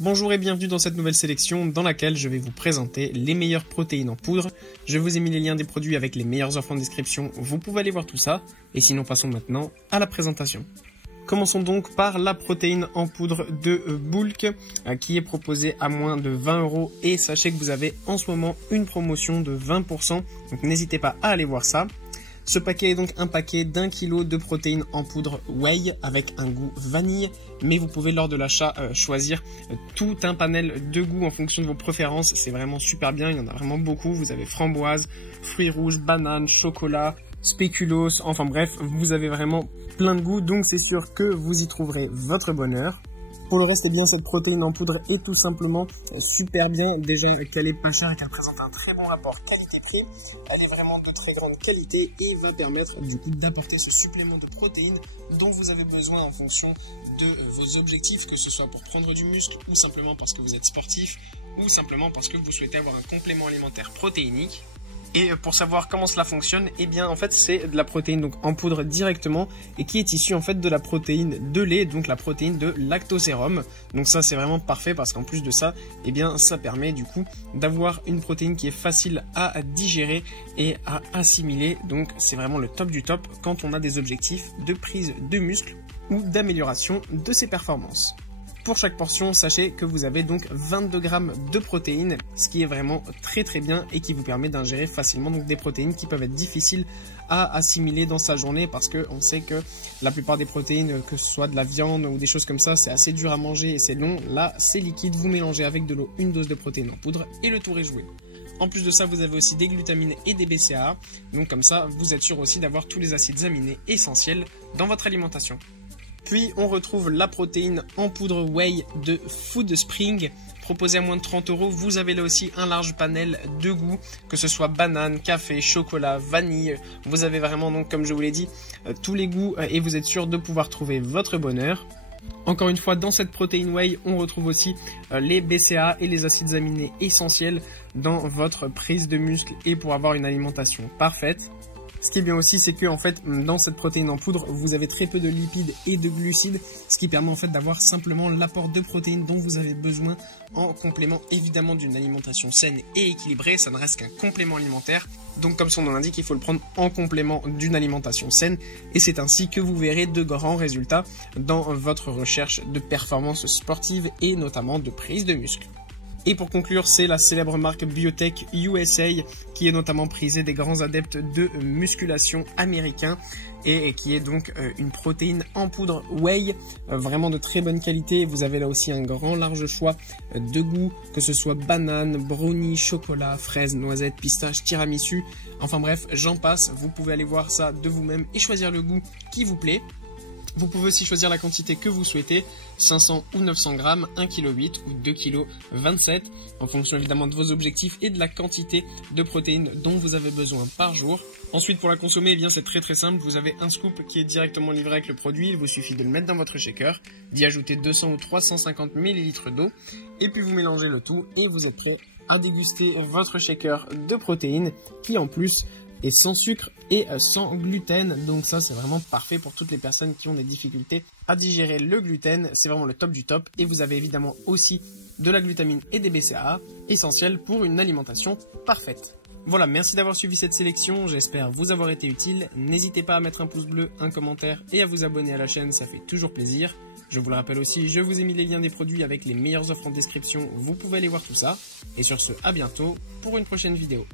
Bonjour et bienvenue dans cette nouvelle sélection dans laquelle je vais vous présenter les meilleures protéines en poudre. Je vous ai mis les liens des produits avec les meilleures offres en description, vous pouvez aller voir tout ça. Et sinon passons maintenant à la présentation. Commençons donc par la protéine en poudre de Bulk qui est proposée à moins de 20 € et sachez que vous avez en ce moment une promotion de 20%, donc n'hésitez pas à aller voir ça. Ce paquet est donc un paquet d'1 kg de protéines en poudre whey avec un goût vanille, mais vous pouvez lors de l'achat choisir tout un panel de goûts en fonction de vos préférences. C'est vraiment super bien, il y en a vraiment beaucoup. Vous avez framboise, fruits rouges, banane, chocolat, spéculoos, enfin bref, vous avez vraiment plein de goûts, donc c'est sûr que vous y trouverez votre bonheur. Pour le reste, eh bien, cette protéine en poudre est tout simplement super bien. Déjà qu'elle est pas chère et qu'elle présente un très bon rapport qualité-prix. Elle est vraiment de très grande qualité et va permettre du coup d'apporter ce supplément de protéines dont vous avez besoin en fonction de vos objectifs, que ce soit pour prendre du muscle ou simplement parce que vous êtes sportif ou simplement parce que vous souhaitez avoir un complément alimentaire protéinique. Et pour savoir comment cela fonctionne, eh bien en fait c'est de la protéine donc en poudre directement et qui est issue en fait de la protéine de lait, donc la protéine de lactosérum. Donc ça c'est vraiment parfait parce qu'en plus de ça, eh bien ça permet du coup d'avoir une protéine qui est facile à digérer et à assimiler. Donc c'est vraiment le top du top quand on a des objectifs de prise de muscle ou d'amélioration de ses performances. Pour chaque portion, sachez que vous avez donc 22 grammes de protéines, ce qui est vraiment très bien et qui vous permet d'ingérer facilement donc des protéines qui peuvent être difficiles à assimiler dans sa journée parce que on sait que la plupart des protéines, que ce soit de la viande ou des choses comme ça, c'est assez dur à manger et c'est long. Là, c'est liquide, vous mélangez avec de l'eau une dose de protéines en poudre et le tour est joué. En plus de ça, vous avez aussi des glutamines et des BCAA, donc comme ça, vous êtes sûr aussi d'avoir tous les acides aminés essentiels dans votre alimentation. Puis on retrouve la protéine en poudre whey de Food Spring, proposée à moins de 30 €. Vous avez là aussi un large panel de goûts, que ce soit banane, café, chocolat, vanille. Vous avez vraiment donc, comme je vous l'ai dit, tous les goûts et vous êtes sûr de pouvoir trouver votre bonheur. Encore une fois, dans cette protéine whey, on retrouve aussi les BCAA et les acides aminés essentiels dans votre prise de muscle et pour avoir une alimentation parfaite. Ce qui est bien aussi, c'est que en fait, dans cette protéine en poudre, vous avez très peu de lipides et de glucides, ce qui permet en fait d'avoir simplement l'apport de protéines dont vous avez besoin en complément évidemment d'une alimentation saine et équilibrée. Ça ne reste qu'un complément alimentaire, donc comme son nom l'indique, il faut le prendre en complément d'une alimentation saine et c'est ainsi que vous verrez de grands résultats dans votre recherche de performance sportive et notamment de prise de muscle. Et pour conclure, c'est la célèbre marque Biotech USA qui est notamment prisée des grands adeptes de musculation américains et qui est donc une protéine en poudre whey, vraiment de très bonne qualité. Vous avez là aussi un grand large choix de goûts, que ce soit banane, brownie, chocolat, fraise, noisette, pistache, tiramisu. Enfin bref, j'en passe, vous pouvez aller voir ça de vous-même et choisir le goût qui vous plaît. Vous pouvez aussi choisir la quantité que vous souhaitez, 500 ou 900 grammes, 1,8 kg ou 2,27 kg, en fonction évidemment de vos objectifs et de la quantité de protéines dont vous avez besoin par jour. Ensuite, pour la consommer, eh bien c'est très simple, vous avez un scoop qui est directement livré avec le produit, il vous suffit de le mettre dans votre shaker, d'y ajouter 200 ou 350 ml d'eau, et puis vous mélangez le tout et vous êtes prêt à déguster votre shaker de protéines qui en plus et sans sucre et sans gluten, donc ça c'est vraiment parfait pour toutes les personnes qui ont des difficultés à digérer le gluten, c'est vraiment le top du top. Et vous avez évidemment aussi de la glutamine et des BCAA, essentiels pour une alimentation parfaite. Voilà, merci d'avoir suivi cette sélection, j'espère vous avoir été utile. N'hésitez pas à mettre un pouce bleu, un commentaire et à vous abonner à la chaîne, ça fait toujours plaisir. Je vous le rappelle aussi, je vous ai mis les liens des produits avec les meilleures offres en description, vous pouvez aller voir tout ça. Et sur ce, à bientôt pour une prochaine vidéo.